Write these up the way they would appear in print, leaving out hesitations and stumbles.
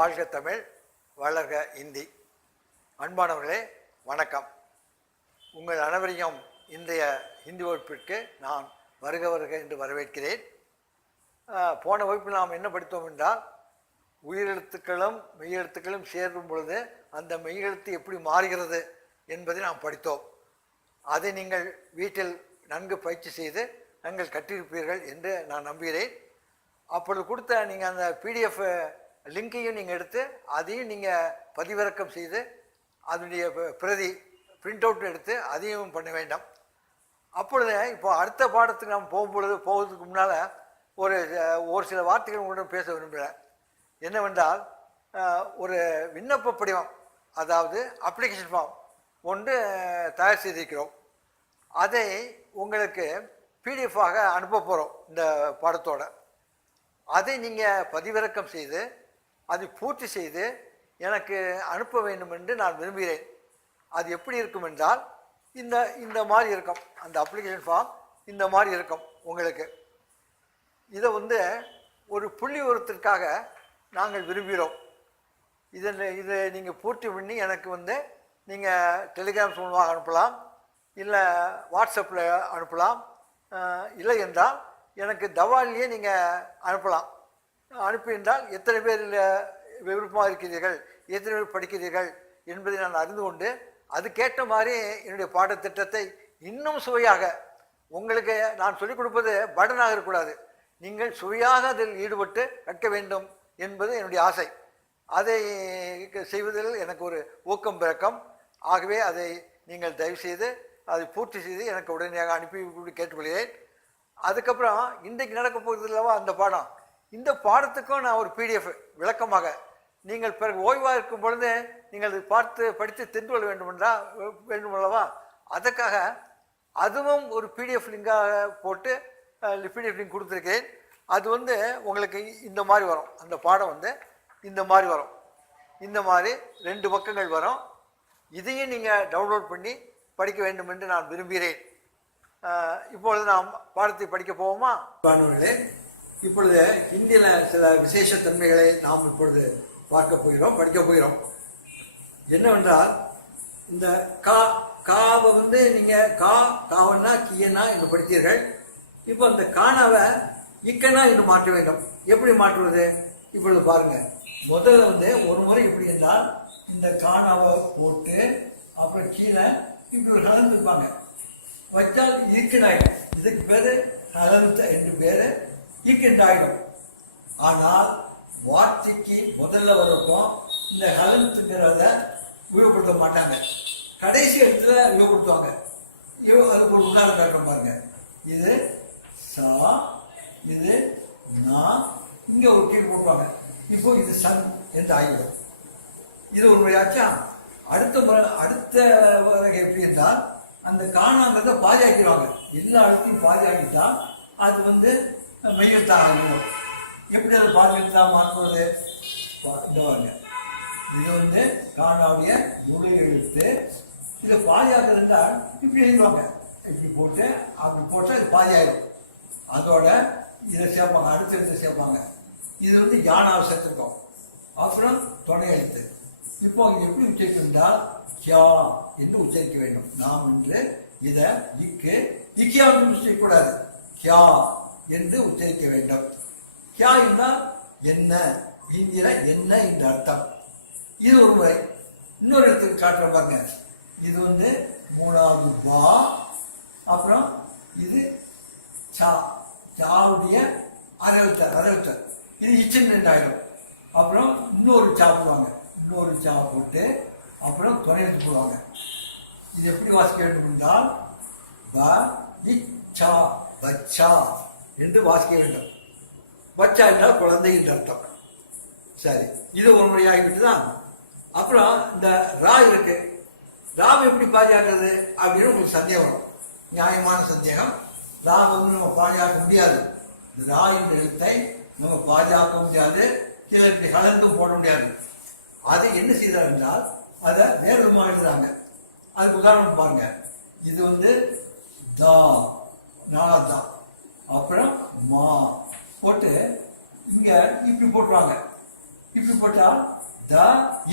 வாழ்க தமிழ், வளர்க இந்தி. அன்பானவர்களே வணக்கம். உங்கள் அனைவரையும் இன்றைய ஹிந்தி வகுப்பிற்கு நான் வருக வருக என்று வரவேற்கிறேன். போன வகுப்பில் நாம் என்ன படித்தோம் என்றால், உயிரெழுத்துக்களும் மெய்யெழுத்துக்களும் சேரும் பொழுது அந்த மெய்யெழுத்து எப்படி மாறுகிறது என்பதை நாம் படித்தோம். அதை நீங்கள் வீட்டில் நன்கு பயிற்சி செய்து நீங்கள் கற்றிருப்பீர்கள் என்று நான் நம்புகிறேன். அப்பொழுது கொடுத்த நீங்கள் அந்த பிடிஎஃப் லிங்கையும் நீங்கள் எடுத்து அதையும் நீங்கள் பதிவிறக்கம் செய்து அதனுடைய பிரதி பிரிண்ட் அவுட் எடுத்து அதையும் பண்ண வேண்டும். அப்பொழுது இப்போ அடுத்த பாடத்துக்கு நாம் போகிறதுக்கு முன்னால் ஒரு சில வார்த்தைகள் உங்களிடம் பேச விரும்புகிறேன். என்னவென்றால், ஒரு விண்ணப்ப படிவம், அதாவது அப்ளிகேஷன் ஃபார்ம் ஒன்று தயார் செய்திருக்கிறோம். அதை உங்களுக்கு பிடிஎஃபாக அனுப்ப போகிறோம். இந்த பாடத்தோடு அதை நீங்கள் பதிவிறக்கம் செய்து அதை பூர்த்தி செய்து எனக்கு அனுப்ப வேண்டும் என்று நான் விரும்புகிறேன். அது எப்படி இருக்கும் என்றால், இந்த மாதிரி இருக்கும். அந்த அப்ளிகேஷன் ஃபார்ம் இந்த மாதிரி இருக்கும் உங்களுக்கு. இதை ஒரு புள்ளி உரத்திற்காக நாங்கள் விரும்புகிறோம். இதை நீங்கள் பூர்த்தி பண்ணி எனக்கு நீங்கள் டெலிகிராம் மூலமாக அனுப்பலாம், இல்லை வாட்ஸ்அப்பில் அனுப்பலாம், இல்லை என்றால் எனக்கு தபால்லையே நீங்கள் அனுப்பலாம். அனுப்பியிருந்தால் எத்தனை பேர் விருப்பமாக இருக்கிறீர்கள், எத்தனை பேர் படிக்கிறீர்கள் என்பதை நான் அறிந்து கொண்டு அதுக்கேற்ற மாதிரி என்னுடைய பாடத்திட்டத்தை இன்னும் சுவையாக உங்களுக்கு நான் சொல்லிக் கொடுப்பது பர்டனாக இருக்கக்கூடாது. நீங்கள் சுவையாக அதில் ஈடுபட்டு கற்க வேண்டும் என்பது என்னுடைய ஆசை. அதை செய்வதில் எனக்கு ஒரு ஊக்கம் பிறக்கம். ஆகவே அதை நீங்கள் தயவுசெய்து அதை பூர்த்தி செய்து எனக்கு உடனடியாக அனுப்பி கேட்டுக்கொள்கிறேன். அதுக்கப்புறம் இன்றைக்கு நடக்க போகிறது இல்லவா அந்த பாடம், இந்த பாடத்துக்கும் நான் ஒரு பிடிஎஃப் விளக்கமாக நீங்கள் பிறகு ஓய்வாக இருக்கும் பொழுது நீங்கள் அதை பார்த்து படித்து தெரிந்து கொள்ள வேண்டும் அல்லவா, அதற்காக அதுவும் ஒரு பிடிஎஃப் லிங்காக போட்டு பிடிஎஃப் லிங்க் கொடுத்துருக்கேன். அது உங்களுக்கு இந்த மாதிரி வரும். அந்த பாடம் இந்த மாதிரி வரும். இந்த மாதிரி 2 பக்கங்கள் வரும். இதையும் நீங்கள் டவுன்லோட் பண்ணி படிக்க வேண்டும் என்று நான் விரும்புகிறேன். இப்பொழுது நாம் பாடத்தை படிக்க போவோமா? மாணவர்களே, இப்பொழுது ஹிந்தியில் சில விசேஷ தன்மைகளை நாம் இப்பொழுது பார்க்க போகிறோம், படிக்க போகிறோம். என்னவென்றால், இந்த காவை நீங்கள் காவன்னா கீயனா என்று படித்தீர்கள். இப்போ அந்த காணாவை இக்கனா என்று மாற்ற வேண்டும். எப்படி மாற்றுவது? இப்பொழுது பாருங்க. முதல்ல ஒரு முறை எப்படி என்றால், இந்த காணாவை போட்டு அப்புறம் கீழே இப்படி ஒரு கலந்துருப்பாங்க வச்சால் ஈக்கனாயிடும். இதுக்கு பேரு ஹலந்த என்று பேரு, ஈக்கெண்டாயிடும். ஆனால் வார்த்தைக்கு முதல்ல வரப்போ இந்த ஹலந்துங்கிறத உபயோகப்படுத்த மாட்டாங்க, கடைசி இடத்துல உபயோகப்படுத்துவாங்க. அதுக்கு ஒரு உதாரணம் காட்டுறோம் பாருங்க. இது சா, இது நா, இங்க ஒரு கீழ் போட்டுவாங்க. இப்போ இது சன் என்று ஆகிவிடும். இது ஒரு முறையாச்சா. அடுத்த வகை எப்படி என்றால், அந்த காணாங்கிறத பாஜாக்கிடுவாங்க. எல்லா இடத்தையும் பாஜாக்கிட்டா அது மெய்யெழுத்தாக ஆகும். எப்படி அதை பாஜெழுத்தா மாற்றுவது? இந்த இது காணாவுடைய முழு எழுத்து. இதை பாஜாக்கிறதா இப்படி எழுதுவாங்க. இப்படி போட்டு அப்படி போட்டால் இது பாஜாயிடும். அதோட இதை சேர்ப்பாங்க, அடுத்த எழுத்து சேர்ப்பாங்க. இது யானாவை சேர்த்துக்கும். அப்புறம் துணை எழுத்து. இப்போ இது எப்படி உச்சரிக்கின்றால், கியா என்று உச்சரிக்க வேண்டும். நாம் என்று இதை இக்கியா உச்சரிக்கக்கூடாது, கியா என்று உச்சரிக்க வேண்டும். கியா என்றால் என்ன, ஹிந்தியில என்ன என்ற அர்த்தம். இது ஒரு முறை. இன்னொரு இடத்துக்கு காட்டுற பாருங்க. இது மூணாவது பா, அப்புறம் இது சா, சாவுடைய அரவத்தர். இது இச்சன் ஆயிடும். அப்புறம் இன்னொரு சா போடுவாங்க, இன்னொரு சா போட்டு அப்புறம் துணை எடுத்து போடுவாங்க. இது எப்படி வாசிக்க வேண்டும் என்றால், பச்சா என்று வாசிக்க வேண்டும். பச்சா என்றால் குழந்தை என்று அர்த்தம். சரி, இது ஒரு முறையாகிவிட்டுதான். அப்புறம் இந்த ரா இருக்கு. ராவை எப்படி பாதுகாக்கிறது அப்படின்னு உங்களுக்கு சந்தேகம் வரும். நியாயமான சந்தேகம். ராவை நம்ம பாதுகாக்க முடியாது. இந்த ரா என்ற எழுத்தை நம்ம பாதுகாக்க முடியாது, கீழே இப்படி கலந்தும் போட முடியாது. அதை என்ன செய்தார் என்றால், அதை வேறு விதமாக எழுதுறாங்க. அதுக்கு உதாரணம் பாருங்க. இது தா, நாலாவது தான். அப்புறம் மா போட்டு இங்க இப்படி போட்டுருவாங்க. இப்படி போட்டால் த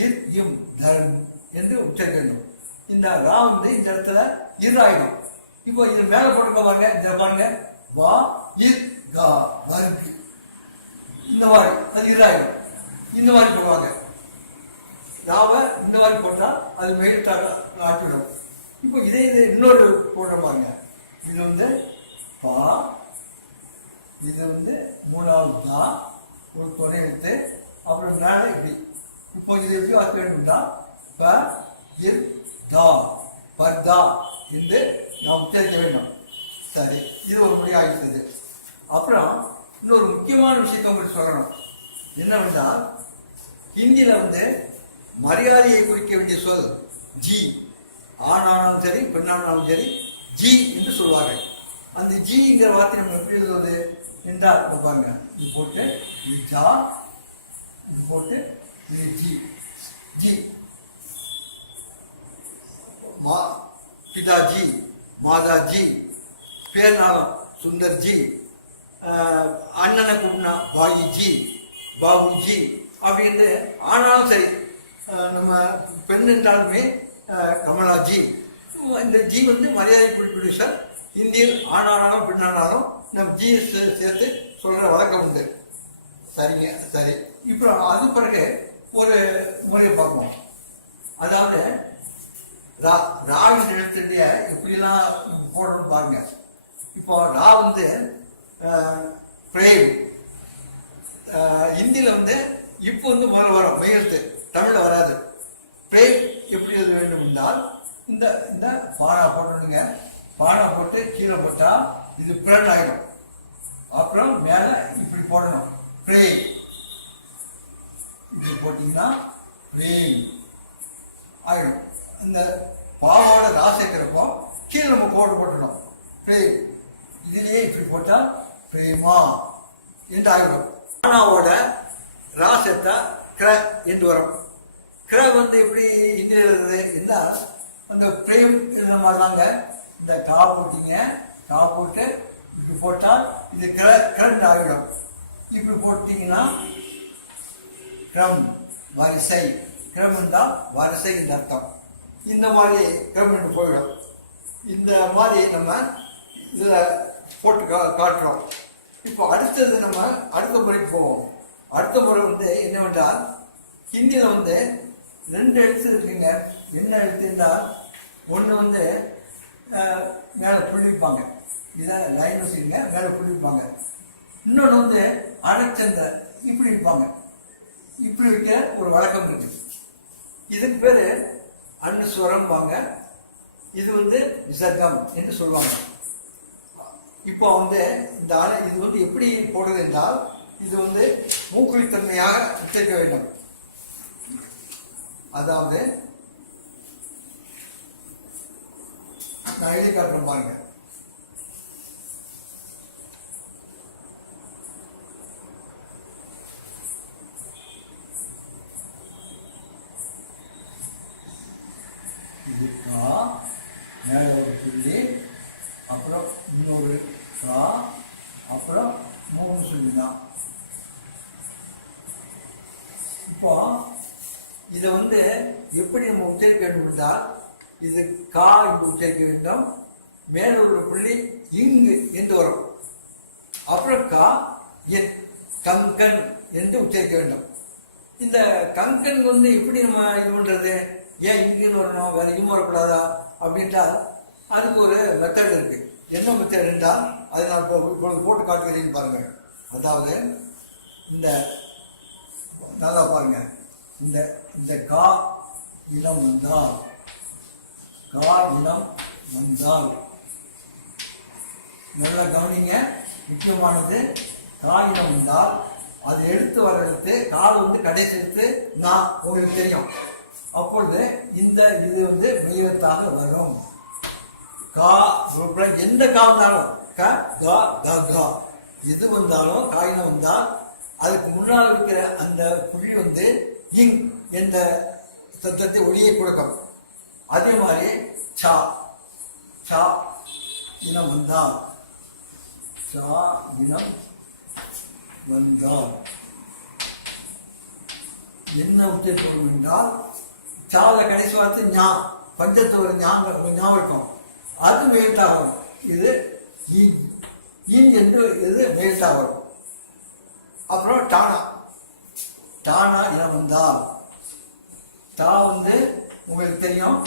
இர் இம் தர்ம் என்று உச்சரிக்க வேண்டும். இந்த ரா வந்து இந்த இடத்துல இர் ஆயிடும். இப்போ இது மேல போட்டு பாருங்க, இந்த பாருங்க வா இர் கா வர்க்கு, இந்த மாதிரி அது இர் ஆயிடும். இந்த மாதிரி போடுவாங்க. ராவை இந்த மாதிரி போட்டா அது மெயிட்டாக ஆட்டிவிடும். இப்போ இதே இது இன்னொரு போடுற பாருங்க. இது வந்து பா, இது வந்து மூணாவது தா, ஒரு துணை எடுத்து அப்புறம் மேல இப்படி. இப்போ இது எப்படி ஆக்க வேண்டும்னா ப இர் தா பர்தா என்று நாம் உச்சரிக்க வேண்டும். சரி, இது ஒரு முறை ஆகிடுது. அப்புறம் இன்னொரு முக்கியமான விஷயத்தை உங்களுக்கு சொல்லணும். என்னவென்றால் ஹிந்தியில வந்து மரியாதையை குறிக்க வேண்டிய சொல் ஜி. ஆணானாலும் சரி பெண்ணானாலும் சரி ஜி என்று சொல்வார்கள். அந்த ஜிங்கிற வார்த்தை நம்ம எப்படி எழுதுவது என்றால் பாருங்க, இது போட்டு இது ஜா, இது போட்டு இது ஜி. ஜி மா பிதாஜி, மாதாஜி, பேர்னாலும் சுந்தர்ஜி, அண்ணனை கூப்பினா பாயிஜி, பாபுஜி அப்படின்னு. ஆனாலும் சரி, நம்ம பெண் என்றாலுமே கமலாஜி. இந்த ஜி வந்து மரியாதை குறிப்பிடும் சார். ஹிந்தியில் ஆணானாலும் பெண்ணானாலும் நம்ம ஜி சேர்த்து சொல்ற வழக்கம் உண்டு. சரிங்க, சரி. இப்போ அது பிறகு ஒரு முறையை பார்ப்போம். அதாவது ராவின் எழுத்துடைய எப்படிலாம் போடணும்னு பாருங்க. இப்போ ரா வந்து பிரேம், ஹிந்தியில வந்து இப்போ வந்து முதல்ல வரும் மெய்யெழுத்து, தமிழ்ல வராது. பிரேம் எப்படி எழுத வேண்டும் என்றால் இந்த இந்த பானா போட்டுடுங்க. பானை போட்டு கீழே போட்டா இது பிரன் ஆயிடும். அப்புறம் மேல இப்படி போடணும் பிரே. இப்படி போட்டீங்கன்னா பிரேம் ஆயிடும். இந்த பாவோட ராசிக்கிறப்போ கீழே நம்ம கோடு போட்டணும் பிரேம். இதுலயே இப்படி போட்டா பிரேமா என்று ஆகிடும். பானாவோட ராசத்தை கிர என்று வரும். கிர வந்து எப்படி ஹிந்தியில் எழுதுறது என்றால் அந்த பிரேம் எழுதுற மாதிரி தாங்க. இந்த கா போட்டீங்க, கா போட்டு இப்படி போட்டால் இது கிரண்ட் ஆகிடும். இப்படி போட்டீங்கன்னா கிரம் வரிசை. கிரம் தான் வரிசை இந்த அர்த்தம். இந்த மாதிரி கிரம் என்று போயிடும். இந்த மாதிரி நம்ம இதில் போட்டு காட்டுறோம். இப்போ அடுத்தது நம்ம அடுத்த முறைக்கு போவோம். அடுத்த முறை வந்து என்னவென்றால் ஹிந்தியில் வந்து 2 எழுத்து இருக்குங்க. என்ன எழுத்து என்றால் ஒன்று வந்து மேலே புள்ளி வைப்பாங்க, இதை லைன் வச்சுக்கங்க, மேலே புள்ளி வைப்பாங்க. இன்னொன்று வந்து அரைச்சந்திர இப்படி வைப்பாங்க. இப்படி வைக்க ஒரு வழக்கம் இருக்கு. இதுக்கு பேரு அனுஸ்வரம்பாங்க. இது வந்து விசர்க்கம் என்று சொல்லுவாங்க. இப்போ வந்து இந்த இது வந்து எப்படி போடுறது என்றால் இது வந்து மூக்குழித்தன்மையாக உச்சரிக்க வேண்டும். அதாவது நான் எழுதி காட்டுறேன் பாருங்க. இது கா, மேல ஒரு புள்ளி, அப்புறம் இன்னொரு கா, அப்புறம் 3 சொல்லி தான். இப்போ இதை வந்து எப்படி நம்ம உச்சரிக்க வேண்டும் என்றால் இது கா என்று உச்சரிக்க வேண்டும். மேல உள்ள புள்ளி இங்கு என்று வரும். அப்புறம் கா என் கங்கன் என்று உச்சரிக்க வேண்டும். இந்த கங்கன் வந்து எப்படி நம்ம இது பண்றது? ஏன் இங்குன்னு வரணும், வேற இங்கும் வரக்கூடாதா அப்படின்றால் அதுக்கு ஒரு மெத்தட் இருக்கு. என்ன மெத்தட் என்றால் அதை நான் இப்பொழுது போட்டு காட்டுகிறேன் பாருங்க. அதாவது இந்த நல்லா பாருங்க, இந்த இந்த கா இனம் வந்தால், கா இனம் வந்தால் நல்லா கவனிங்க, முக்கியமானது. கா இனம் வந்தால் அது எடுத்து வர எடுத்து கால் வந்து கடைசி எடுத்து நான் உங்களுக்கு தெரியும். அப்பொழுது இந்த இது வந்து மெய்யெழுத்தாக வரும். கா எந்த கா வந்தாலும் க கா க கா எது வந்தாலும் காயினம் வந்தால் அதுக்கு முன்னால் இருக்கிற அந்த புள்ளி வந்து இங் என்ற சத்தத்தை ஒளியை கொடுக்கும். அதே மாதிரி சா சா இனம் வந்தால், சா இனம் வந்தால் என்ன உச்சரிக்கப்படும் என்றால் சால கடைசி வார்த்தை ஞா, பஞ்சத்து ஒரு ஞாபகம் இருக்கும், அது மேல்டா வரும். இது இன் என்று இது மேல்டா வரும். அப்புறம் டானா, டானா இனம் வந்தால் தா உங்களுக்கு தெரியும்,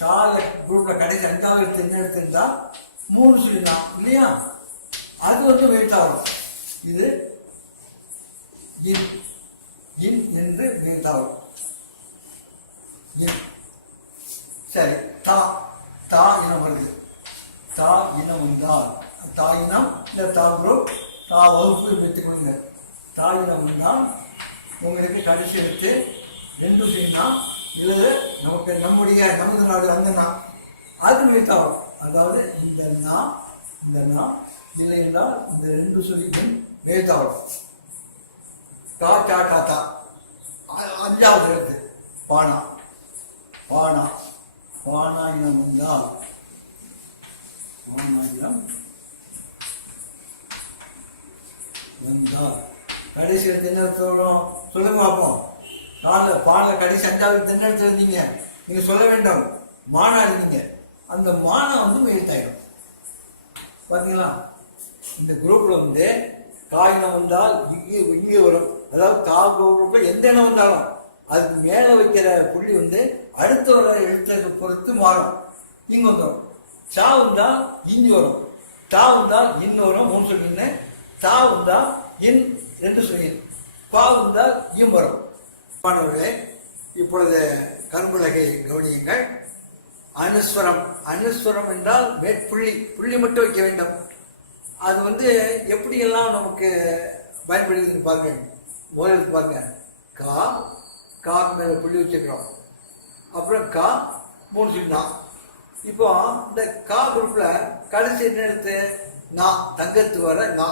தால குரூப்ல கடைசி 5வது என்ன எடுத்திருந்தா 3 சொல்லலாம் இல்லையா, அது மேல்டா வரும். இது இன் இன் என்று மேல்டா வரும். சரி, தா தா இனம் வருது. தா இனம் வந்தால் தா இனம் இந்த தா குரூப் தா வகுப்பு வைத்துக் கொள்ளுங்க. தா இனம் வந்தால் உங்களுக்கு கடைசி எடுத்து 2 செய்யனா இது நமது நாடு அந்த நா அது மேல்டா வரும். அதாவது இந்த நா இல்லை என்றால் இந்த 2 சொல்லிக்கும் மேல்டா வரும். கா டா டா தா 5வது எழுத்து பானா, பானா பானா இனம் வந்தால் பானா இனம் வந்தால் கடைசி எடுத்து என்ன சொல்லணும் சொல்லுங்க பார்ப்போம். பாடல கடைசி 5வது தென்னெடுத்து இருந்தீங்க, நீங்க சொல்ல வேண்டும் மானா இருந்தீங்க, அந்த மானா மேல்தாயிடும். பாத்தீங்களா, இந்த குரூப்ல காயினம் வந்தால் இங்கே வரும். அதாவது கா குரூப்ல எந்த இனம் வந்தாலும் அதுக்கு மேல வைக்கிற புள்ளி அடுத்த ஒரு எழுத்தை பொறுத்து மாறும். இங்க வந்துடும். சா வந்தால் இஞ்சி வரும், தா வந்தால் இன் வரும் 3 சொல்லின்னு, தா வந்தால் இன் 2 சொல்லி, பா வந்தால் இம் வரும். மாணவர்களே, இப்பொழுது கரும்புலகை கவனியுங்கள். அனுஸ்வரம், அனுஸ்வரம் என்றால் மேற்புள்ளி, புள்ளி மட்டும் வைக்க வேண்டும். அது எப்படியெல்லாம் நமக்கு பயன்படுதுன்னு பாருங்க. முதலுக்கு பாருங்க, கா, காக்கு மேல புள்ளி வச்சுக்கிறோம். அப்புறம் கா 3 சொல்லலாம். இப்போ இந்த கா குரூப்ல கடைசி என்ன எடுத்து நா, தங்கத்து வர நா,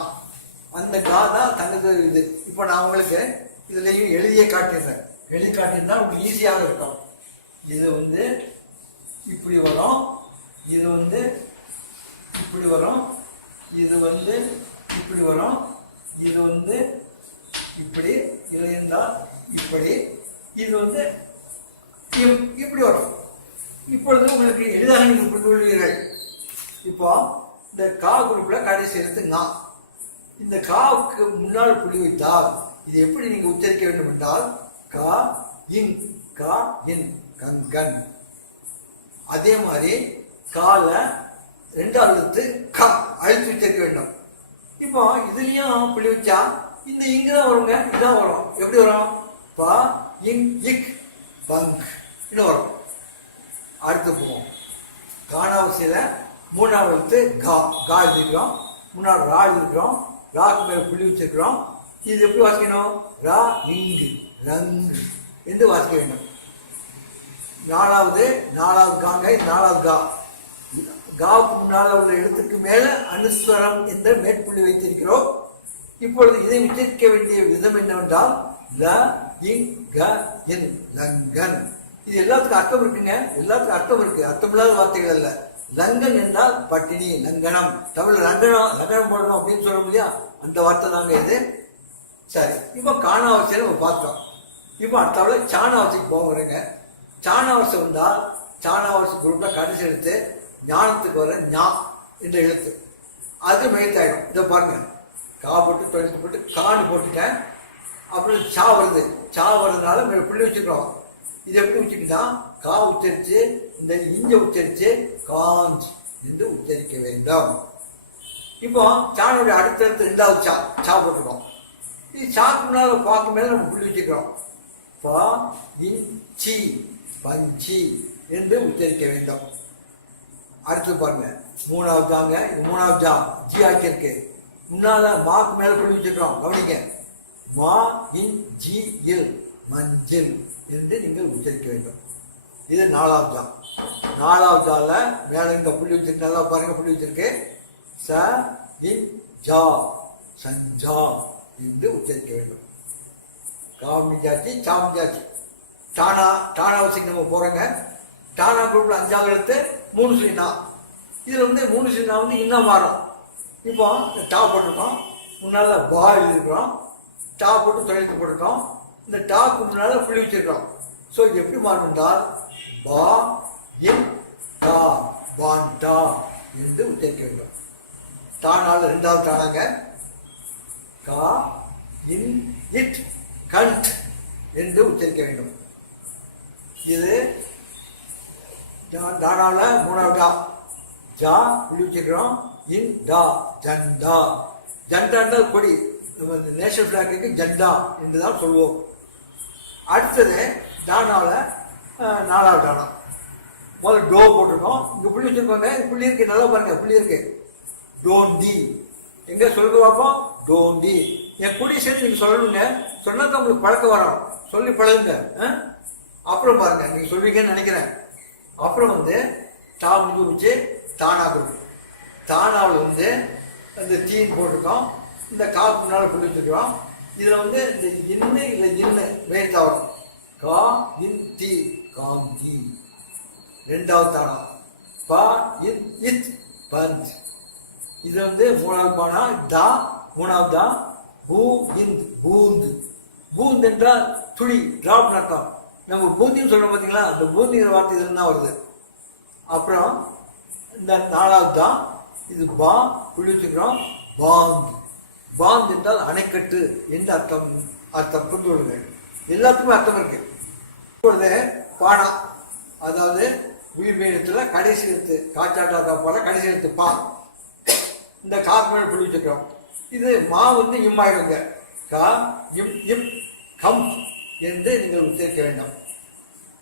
அந்த கா தான் தங்கத்து இது. இப்போ நான் உங்களுக்கு இதுலையும் எழுதியே காட்டிடுறேன். எழுதி காட்டியிருந்தா உங்களுக்கு ஈஸியாக இருக்கும். இது இப்படி வரும், இது இப்படி வரும், இது இப்படி வரும், இது இப்படி, இது இருந்தால் இப்படி, இது இப்படி வரும். இப்பொழுது உங்களுக்கு எளிதாக நீங்கள் புரிந்து கொள்வீர்கள். இப்போ இந்த கா குரூப்ல கடைசி எழுத்து நா, இந்த காவுக்கு முன்னால் புள்ளி வைத்தால் இது எப்படி நீங்க உச்சரிக்க வேண்டும் என்றால் கா இன், கா இன் கங்கன். அதே மாதிரி கால 2வது எழுத்து கா அழுத்தி உச்சரிக்க வேண்டும். இப்போ இதுலயும் புள்ளி வச்சா இந்த இங்கதான் வருங்க, இதான் வரும். எப்படி வரும்? பா இன் இக் பங்க் இன்னும் வரும். அடுத்து போவோம். காணாவசியில 3வது எழுத்து கா, கா எழுதிக்கிறோம், முன்னாடி ரா எழுதிக்கிறோம், ராக்கு மேல புள்ளி வச்சிருக்கிறோம். இது எப்படி வாசிக்கணும்? ரா இங்கு ரங்கு என்று வாசிக்க வேண்டும். 4வது காங்க, இது 4வது கா. காவுக்கு முன்னால் உள்ள எழுத்துக்கு மேல அனுஸ்வரம் என்ற மேற்புள்ளி வைத்திருக்கிறோம். இப்பொழுது இதை உச்சரிக்க வேண்டிய விதம் என்னவென்றால் ல இங் க இன் லங்கன். இது எல்லாத்துக்கும் அர்த்தம் இருக்குங்க, எல்லாத்துக்கும் அர்த்தம் இருக்கு, அர்த்தமில்லாத வார்த்தைகள் அல்ல. லங்கன் என்றால் பட்டினி, லங்கனம். தமிழ் லங்கனம் போடணும் அப்படின்னு சொல்ல முடியா, அந்த வார்த்தை தாங்க இது. சரி, இப்போ காணாவசியை நம்ம பார்த்தோம். இப்போ அடுத்த சாணாவசிக்கு போகிறேங்க. சாணாவசி வந்தால் சாணாவசி குரூப்ல கடைசி எழுத்து ஞானத்துக்கு வர ஞா என்ற எழுத்து, அது மேல்தாயிடும். இதை பாருங்க, கா போட்டு தொழில் போட்டு கான்னு போட்டுட்டேன். அப்புறம் சா வருது, சா வர்றதுனால மேல புள்ளி வச்சுக்கிறோம். இது எப்படி வச்சுக்கிட்டா கா உச்சரிச்சு இந்த இஞ்ச உச்சரிச்சு காஞ்ச் என்று உச்சரிக்க வேண்டும். இப்போ சானுடைய அடுத்தடுத்து 2வது சா போட்டுக்கிறோம். இது சாக்கு முன்னால பாக்கு மேல நம்ம புள்ளி வச்சுக்கிறோம். பா இஞ்சி பஞ்சி என்று உச்சரிக்க வேண்டும். அடுத்து பாருங்க, 3வது தாங்க, இது 3வது ஜா, ஜி ஆக்கி இருக்கு. முன்னால மாக்கு மேல புள்ளி வச்சுக்கிறோம். கவனிங்க, மா இன் ஜி இல் மஞ்சள் என்று நீங்கள் உச்சரிக்க வேண்டும். இது 4வது ஜா. 4வது ஜால மேல இந்த புள்ளி வச்சிருக்கு, நல்லா பாருங்க புள்ளி வச்சிருக்கு. ச இன் ஜா சஞ்சா என்று உச்சரிக்க வேண்டும். காமிஜாச்சி சாமிஜாச்சி. டானாவசிக்கு நம்ம போறோங்க. டானா குரூப்ல 5வது எழுத்து 3 சொல்லினா. இதுல 3 சொல்லினா இன்னும் மாறும். இப்போ டா போட்டிருக்கோம், முன்னால பா எழுதிருக்கிறோம், டா போட்டு தொழிலுக்கு போட்டிருக்கோம். இந்த டாக்கு முன்னால் புள்ளி வச்சிருக்கோம். ஸோ இது எப்படி மாறணும்னால் பா இன் டா பாண்டா என்று உச்சரிக்க வேண்டும். தானால் ரெண்டாவது தானாங்க கா இன் இட் கண்ட் என்று உச்சரிக்க வேண்டும். இது தானால மூணாவது டா ஜா புள்ளி வச்சிருக்கிறோம். இன் டா ஜண்டா. ஜண்டா கொடி, நம்ம நேஷனல் பிளாக்கு ஜண்டா என்று தான் சொல்லுவோம். அடுத்தது தானால நாலாவது தானா. முதல்ல டோ போட்டிருக்கோம். இங்கே புள்ளி வச்சிருக்கோங்க. புள்ளி இருக்கு, நல்லா பாருங்க புள்ளி இருக்கு. டோண்டி எங்க சொல்லுங்க பார்ப்போம். டோண்டி என் கூடிய சேர்த்து நீங்க சொல்லணுங்க. சொன்னா தான் உங்களுக்கு பழக்கம் வரும். சொல்லி பழகுங்க. அப்புறம் பாருங்க நீங்க சொல்வீங்கன்னு நினைக்கிறேன். அப்புறம் டா முடிஞ்சு வச்சு தானா கொடுக்கும். தானாவில் அந்த தீன் போட்டிருக்கோம். இந்த காக்கு முன்னால் புள்ளி வச்சிருக்கிறோம். இதில் இந்த இன்னு இல்லை இன்னு வேறு வரும். கா இன் தி காந்தி ரெண்டாவது தானா. பா இன் இத் பந்த். இது மூணாவது பானா தா மூணாவது தா. பூ இந்த் பூந்து. பூந்து என்றால் துளி, டிராப் நட்டம். நம்ம பூந்தின்னு சொல்றோம் பார்த்தீங்களா, அந்த பூந்திங்கிற வார்த்தை இதுல தான் வருது. அப்புறம் இந்த நாலாவது தான் இது பா புள்ளி வச்சுக்கிறோம். பாந்த். பாந்த் என்றால் அணைக்கட்டு என்று அர்த்தம் புரிந்து கொள்ளுங்கள். எல்லாத்துக்குமே அர்த்தம் இருக்கு. இப்பொழுது பானா, அதாவது உயிர்மீனத்துல கடைசி எழுத்து காச்சாட்டா போல கடைசி எழுத்து பா. இந்த காக்கு மேல புள்ளி வச்சுக்கிறோம். இது மா இம்மாயிடுங்க. கா இம் இம் கம் என்று நீங்கள் உச்சரிக்க வேண்டும்.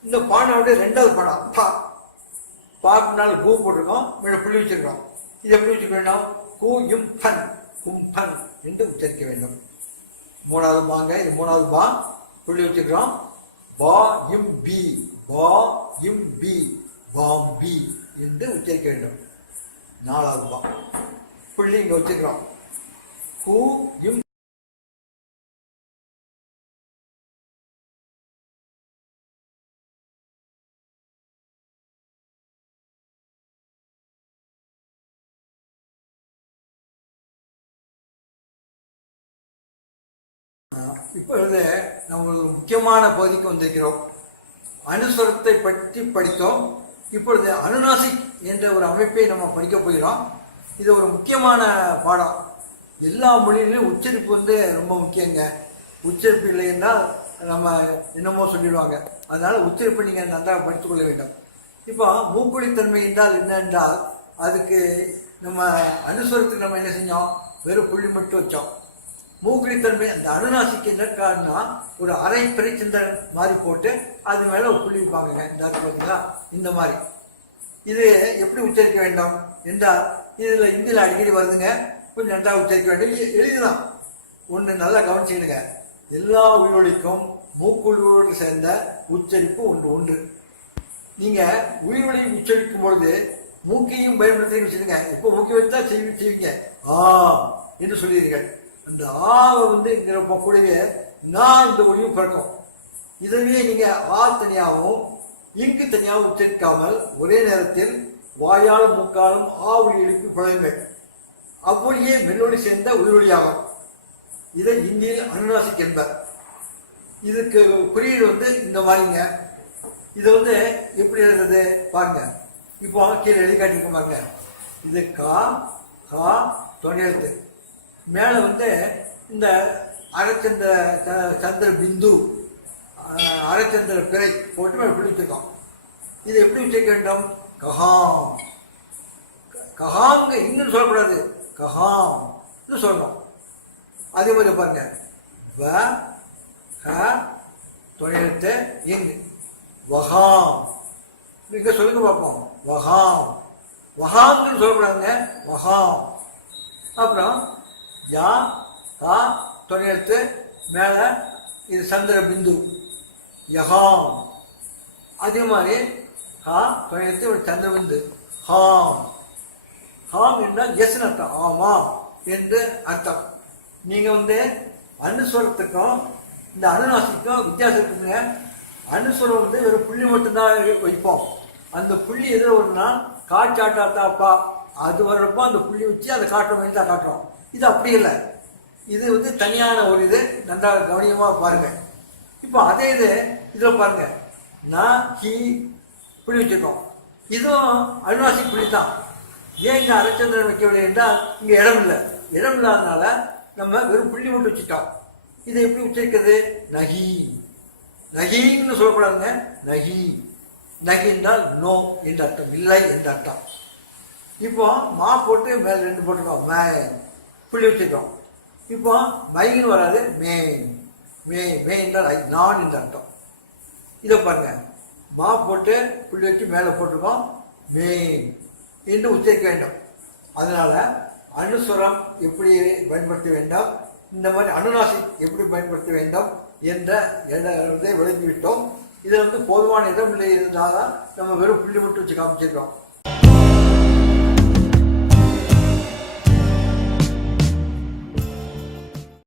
இந்த பானாவுடைய ரெண்டாவது பானா பா. பாக்குனால பூ போட்டிருக்கோம், மேல புள்ளி வச்சிருக்கோம். இது எப்படி வச்சுக்க வேண்டும்? கூ இம் பன் கும்பன் என்று உச்சரிக்க வேண்டும். மூணாவது பாங்க, இது மூணாவது பா புள்ளி வச்சுக்கிறோம். பா இம் பி பா இம் பி பாம்பி என்று உச்சரிக்க வேண்டும். நாலாவது பா புள்ளி இங்க வச்சுக்கிறோம். கூ இம் இப்பொழுது நம்ம ஒரு முக்கியமான பகுதிக்கு வந்திருக்கிறோம். அனுஸ்வரத்தை பற்றி படித்தோம். இப்பொழுது அனுநாசிக் என்ற ஒரு அமைப்பை நம்ம படிக்க போகிறோம். இது ஒரு முக்கியமான பாடம். எல்லா மொழியிலும் உச்சரிப்பு ரொம்ப முக்கியங்க. உச்சரிப்பு இல்லை என்றால் நம்ம என்னமோ சொல்லிடுவாங்க. அதனால உச்சரிப்பு நீங்கள் நன்றாக படித்துக் கொள்ள வேண்டும். இப்போ மூக்குழித்தன்மை என்றால் என்ன என்றால், அதுக்கு நம்ம அனுஸ்வரத்துக்கு நம்ம என்ன செஞ்சோம்? வெறும் புள்ளி மட்டும் வச்சோம். மூக்குழித்தன்மை அந்த அனுநாசிக்கு என்ன காரணம்னா, ஒரு அரை பிறைச்சந்தன் மாதிரி போட்டு அது மேல ஒரு புள்ளி வைப்பாங்க. இந்த பார்த்தீங்களா, இந்த மாதிரி. இது எப்படி உச்சரிக்க வேண்டும் என்றால், இதுல இந்தியில அடிக்கடி வருதுங்க, கொஞ்சம் நன்றாக உச்சரிக்க வேண்டும். எளிதுதான். ஒன்று நல்லா கவனிச்சுக்கிடுங்க. எல்லா உயிரொலிக்கும் மூக்குழியோடு சேர்ந்த உச்சரிப்பு ஒன்று. நீங்க உயிரொலி உச்சரிக்கும் பொழுது மூக்கையும் பயன்படுத்தி வச்சுருங்க. இப்போ மூக்கை வச்சா செய்வீங்க ஆ என்று சொல்லிடுங்கள். அந்த ஆவை கூடவே நான் இந்த ஒளியும் பிறக்கும். இதவே நீங்க ஆ தனியாகவும் இங்கு தனியாகவும் உச்சரிக்காமல் ஒரே நேரத்தில் வாயாலும் மூக்காலும் ஆ ஒளி எழுப்பி பழகுங்கள். அவ்வொழியே மெல்லொலி சேர்ந்த உயிரொலியாகும். இதை இந்தியில் அனுநாசிக் என்பர். இதுக்கு குறியீடு இந்த மாதிரிங்க. இது எப்படி எழுதுறது பாருங்க. இப்போ கீழே எழுதி காட்டிக்க பாருங்க. இது கா கா துணை எழுத்து. மேல இந்த அரைச்சந்திர சந்திர பிந்து அரைச்சந்திர பிறை போட்டு மேல பிடிச்சிருக்கோம். இது எப்படி உச்சரிக்க வேண்டும்? கஹாம். கஹாங்க இன்னும் சொல்லக்கூடாது, கஹாம் சொல்லணும். அதே மாதிரி பாருங்க, வ ஹ துணை எழுத்து இங்கு வஹாம். இங்க சொல்லுங்க பார்ப்போம். வஹாம். வஹாம்னு சொல்லக்கூடாதுங்க, வஹாம். அப்புறம் யா கா துணை எழுத்து மேல இது சந்திர பிந்து யஹாம். அதே மாதிரி ஹா துணை எழுத்து ஒரு சந்திர பிந்து ஹாம். ஹாம் என்றால் எஸ் அர்த்தம், ஆமா என்று அர்த்தம். நீங்க அனுஸ்வரத்துக்கும் இந்த அனுநாசிக்கும் வித்தியாசம் இருக்குங்க. அனுஸ்வரம் வெறும் புள்ளி மட்டும்தான் வைப்போம். அந்த புள்ளி எதிர ஒண்ணுனா காட்சாட்டாப்பா அது வர்றப்போ அந்த புள்ளி வச்சு அதை காட்டுறோம், எழுத்தா காட்டுறோம். இது அப்படி இல்லை. இது தனியான ஒரு இது. நன்றாக கவனியமாக பாருங்க. இப்போ அதே இது இதில் பாருங்க, நான் ஹி புள்ளி வச்சுருக்கோம். இதுவும் அனுநாசி புள்ளி தான். ஏன் இங்கே அரைச்சந்திரன் வைக்கவில்லை என்றால் இங்கே இடம் இல்லை. இடம் இல்லாதனால நம்ம வெறும் புள்ளி மட்டும் வச்சுட்டோம். இதை எப்படி உச்சரிக்கிறது? நகி. நகின்னு சொல்லக்கூடாதுங்க. நகி. நகி என்றால் நோ என்ற அர்த்தம், இல்லை என்ற அர்த்தம். இப்போ மா போட்டு மேலே 2 போட்டுருக்கோம். மே புள்ளி வச்சுருக்கோம். இப்போ மைன்னு வராது. மே. மே மே என்றால் நான் என்ற அர்த்தம். இதை பாருங்க, மா போட்டு புள்ளி வச்சு மேலே போட்டிருக்கோம். மே என்று உச்சரிக்க வேண்டும். அதனால அனுஸ்வரம் எப்படி பயன்படுத்த வேண்டும், இந்த மாதிரி அனுநாசி எப்படி பயன்படுத்த வேண்டும் என்ற இடத்தை விளங்கிவிட்டோம். இதில் போதுமான இடம் இல்லை இருந்தால் தான் நம்ம வெறும் புள்ளி மட்டும் வச்சு காமிச்சிருக்கோம்.